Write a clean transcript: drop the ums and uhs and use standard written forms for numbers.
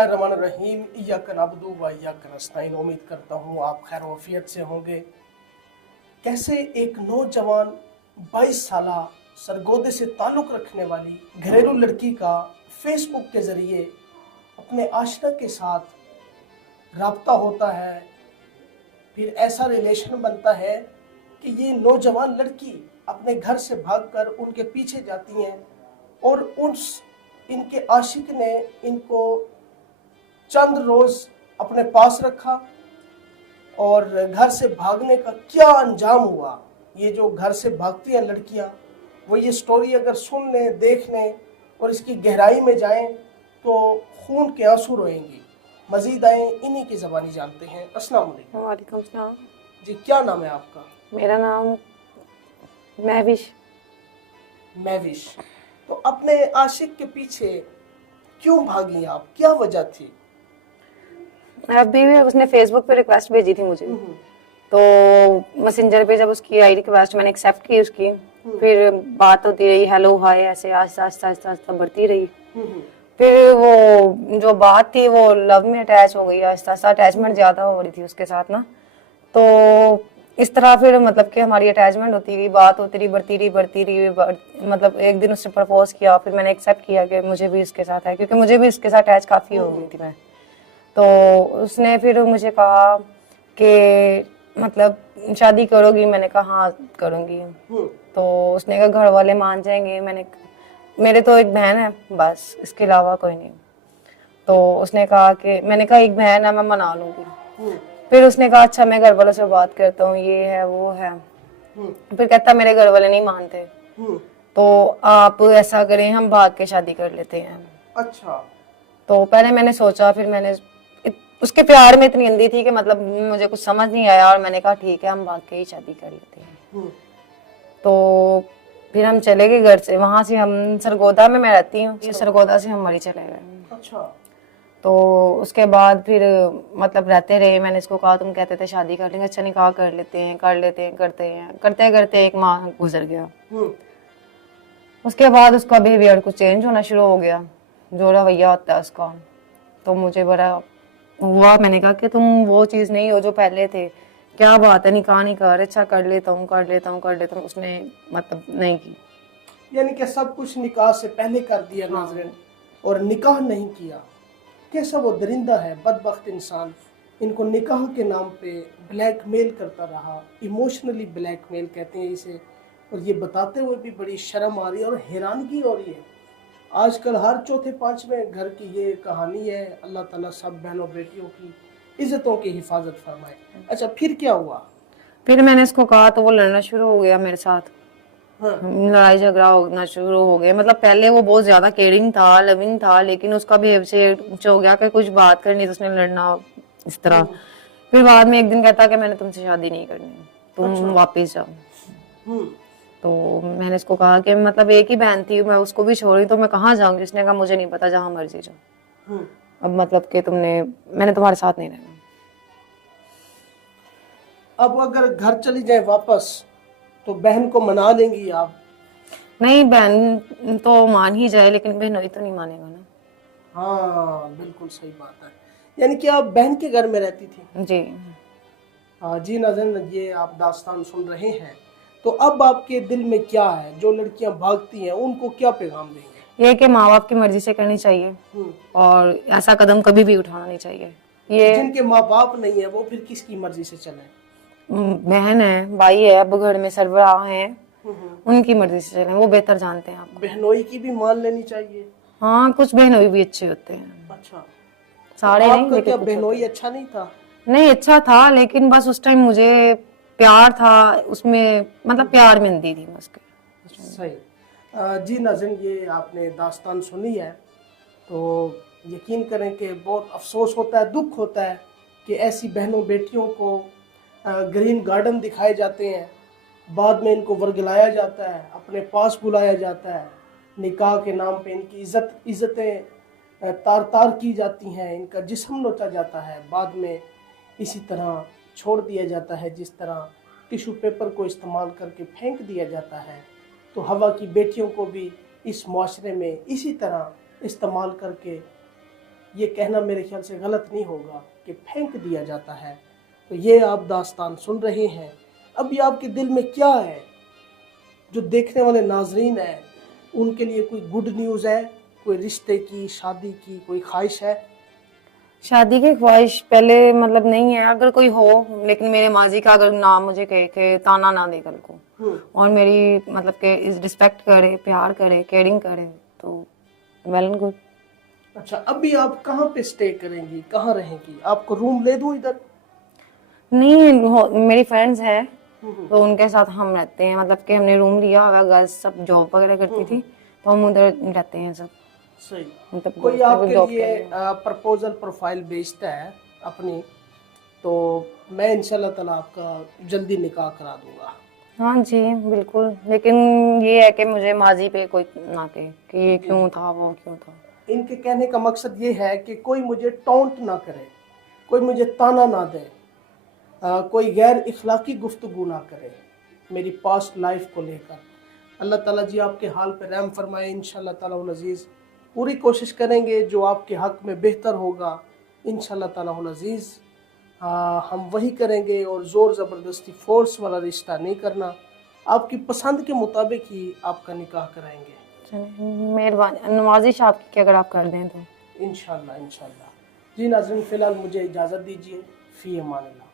बिस्मिल्लाहिर्रहमानिर्रहीम इय्याका नअबुदु व इय्याका नस्तईन। उम्मीद करता हूँ आप खैर वफियत से होंगे। कैसे एक नौजवान 22 साला सरगोदे से ताल्लुक़ रखने वाली घरेलू लड़की का फेसबुक के ज़रिए अपने आशिका के साथ राब्ता होता है, फिर ऐसा रिलेशन बनता है कि ये नौजवान लड़की अपने घर से भागकर उनके पीछे जाती हैं और इनके आशिक ने इनको चंद रोज़ अपने पास रखा और घर से भागने का क्या अंजाम हुआ। ये जो घर से भागती हैं लड़कियां, वो ये स्टोरी अगर सुन लें, देख लें और इसकी गहराई में जाएं तो खून के आंसू रोएंगी। मज़ीद आए इन्हीं की ज़बानी जानते हैं। अस्सलाम वालेकुम। वालेकुम सलाम। जी, क्या नाम है आपका? मेरा नाम महविश। महविश, तो अपने आशिक के पीछे क्यों भागी आप, क्या वजह थी? अभी उसने फेसबुक पे रिक्वेस्ट भेजी थी मुझे, तो मैसेंजर पे जब उसकी आईडी रिक्वेस्ट मैंने एक्सेप्ट की उसकी, फिर बात होती रही, हेलो हाय, ऐसे आस्ता आस्ता आस्ता आस्ता बढ़ती रही। फिर वो जो बात थी वो लव में अटैच हो गई, आस्ता आस्ता अटैचमेंट ज्यादा हो रही थी उसके साथ ना। तो इस तरह फिर मतलब कि हमारी अटैचमेंट होती गई, बात होती रही, बढ़ती रही। मतलब एक दिन उसने प्रपोज किया, फिर मैंने एक्सेप्ट किया कि मुझे भी इसके साथ है, क्योंकि मुझे भी इसके साथ अटैच काफ़ी हो गई थी मैं। तो उसने फिर मुझे कहा कि मतलब शादी करोगी? मैंने कहा हाँ करूँगी। तो उसने कहा घर वाले मान जाएंगे? मेरे तो एक बहन है बस, इसके अलावा कोई नहीं। तो उसने कहा कि, मैंने कहा एक बहन है, मैं मना लूँगी। फिर उसने कहा अच्छा मैं घर वालों से बात करता हूँ, ये है वो है। फिर कहता मेरे घर वाले नहीं मानते, तो आप ऐसा करें हम भाग के शादी कर लेते हैं। अच्छा। तो पहले मैंने सोचा, फिर मैंने उसके प्यार में इतनी अंधी थी कि मतलब मुझे कुछ समझ नहीं आया, और मैंने कहा ठीक है हम भाग के ही शादी कर लेते हैं। तो फिर हम चले गए घर से, वहां से हम सरगोदा में मैं रहती हूँ, सरगोदा से हम मरी चले गए। अच्छा। तो उसके बाद फिर मतलब रहते रहे। मैंने इसको कहा तुम कहते थे शादी कर लेंगे, अच्छा निकाह कर लेते हैं करते करते 1 माह गुजर गया। उसके बाद उसका बिहेवियर कुछ चेंज होना शुरू हो गया, जो रवैया होता है उसका। तो मुझे बड़ा हुआ, मैंने कहा कि तुम वो चीज़ नहीं हो जो पहले थे, क्या बात है निकाह नहीं कर? अच्छा कर लेता हूँ। उसने मतलब नहीं की, यानी कि सब कुछ निकाह से पहले कर दिया नाज़रीन, और निकाह नहीं किया। कैसा वो दरिंदा है, बदबख्त इंसान। इनको निकाह के नाम पे ब्लैकमेल करता रहा, इमोशनली ब्लैकमेल कहते हैं इसे। और ये बताते हुए भी बड़ी शर्म आ रही है और हैरानगी हो रही है। आजकल हर चौथे पांचवें घर की ये कहानी है। अल्लाह ताला सब बहनों बेटियों की इज्जतों की हिफाजत फरमाए। अच्छा, फिर क्या हुआ? फिर मैंने इसको कहा तो वो लड़ना शुरू हो गया मेरे साथ। हाँ। लड़ाई झगड़ा होना शुरू हो गया। मतलब पहले वो बहुत ज्यादा केयरिंग था, लविंग था, लेकिन उसका बिहेव चेंज हो गया कि कुछ बात करनी तो उसने लड़ना इस तरह। फिर बाद में एक दिन कहता कि मैंने तुमसे शादी नहीं करनी, तुम वापिस जाओ। तो मैंने इसको कहा कि मतलब एक ही बहन थी, मैं उसको भी छोड़ी तो मैं कहाँ जाऊंगी? उसने कहा मुझे नहीं पता, जहाँ मर्जी जाओ। अब मतलब कि मैंने तुम्हारे साथ नहीं रहना। अब अगर घर चली जाए वापस तो बहन को मना लेंगी आप? नहीं, बहन तो मान ही जाए, लेकिन बहनोई तो नहीं मानेगा ना। हाँ, बिल्कुल सही बात है। यानी कि आप बहन के घर में रहती थी? जी हाँ जी नाज़रीन, ये आप दास्तान सुन रहे हैं। तो अब आपके दिल में क्या है? जो लड़कियां भागती हैं उनको क्या पैगाम देंगे? ये कि माँ बाप की मर्जी से करनी चाहिए, और ऐसा कदम कभी भी उठाना नहीं चाहिए। ये जिनके माँ बाप नहीं है वो फिर किसकी मर्जी से चले? बहन है, भाई है, अब घर में सरबराह है, उनकी मर्जी से चलें, वो बेहतर जानते हैं आपको। बहनोई की भी मान लेनी चाहिए। हाँ, कुछ बहनोई भी अच्छे होते हैं। अच्छा, सारे तो नहीं, आपका लेकिन क्या कुछ बहनोई अच्छा नहीं था? नहीं, अच्छा था, लेकिन बस उस टाइम मुझे प्यार था उसमें, मतलब प्यार में दी थी मैं उसके। सही। जी नाज़रीन, ये आपने दास्तान सुनी है, तो यकीन करें कि बहुत अफसोस होता है, दुख होता है कि ऐसी बहनों बेटियों को ग्रीन गार्डन दिखाए जाते हैं, बाद में इनको वर्गलाया जाता है, अपने पास बुलाया जाता है, निकाह के नाम पे इनकी इज़्ज़तें तार तार की जाती हैं, इनका जिस्म नोचा जाता है, बाद में इसी तरह छोड़ दिया जाता है जिस तरह टिश्यू पेपर को इस्तेमाल करके फेंक दिया जाता है। तो हवा की बेटियों को भी इस माशरे में इसी तरह इस्तेमाल करके ये कहना मेरे ख्याल से गलत नहीं होगा कि फेंक दिया जाता है। तो ये आप दास्तान सुन रहे हैं, अभी आपके दिल में क्या है? जो देखने वाले नाजरीन हैं उनके लिए कोई गुड न्यूज़ है? कोई रिश्ते की, शादी की कोई ख्वाहिश है? शादी की ख्वाहिश पहले मतलब नहीं है, अगर कोई हो, लेकिन मेरे माजी का अगर नाम मुझे कहे के ताना ना दे कल को, और मेरी मतलब के रिस्पेक्ट करे, प्यार करे, केयरिंग करे, तो वेल एंड गुड। अच्छा, अभी आप कहाँ पे स्टे करेंगी, कहाँ रहेंगी? आपको रूम ले दूं इधर? नहीं, मेरी फ्रेंड्स है तो उनके साथ हम रहते हैं, मतलब कि हमने रूम लिया हुआ, गर्ल्स सब जॉब वगैरह करती थी तो हम उधर रहते हैं सब। सही। मतलब कोई दोस्तों को आपके job लिए के लिए। प्रपोजल प्रोफाइल भेजता है अपनी, तो मैं इंशाल्लाह ताला आपका जल्दी निकाह करा दूंगा। हाँ जी बिल्कुल, लेकिन ये है कि मुझे माजी पे कोई ना कहे कि ये क्यों था, वो क्यों था। इनके कहने का मकसद ये है कि कोई मुझे टॉन्ट ना करे, कोई मुझे ताना ना दे, कोई गैर इखलाकी गुफ्तगू ना करे मेरी पास्ट लाइफ को लेकर। अल्लाह ताला जी आपके हाल पे रहम फरमाए। इंशाल्लाह ताला उल अज़ीज़ पूरी कोशिश करेंगे जो आपके हक़ में बेहतर होगा। इंशाल्लाह ताला उल अज़ीज़ हम वही करेंगे, और ज़ोर ज़बरदस्ती फोर्स वाला रिश्ता नहीं करना, आपकी पसंद के मुताबिक ही आपका निकाह कराएंगे चलिए, मेहरबानी, नवाजिश आपकी कि अगर आप कर दें तो। इंशाल्लाह। इंशाल्लाह जी नाज़रीन, फ़िलहाल मुझे इजाज़त दीजिए। फ़ी अमानिल्लाह।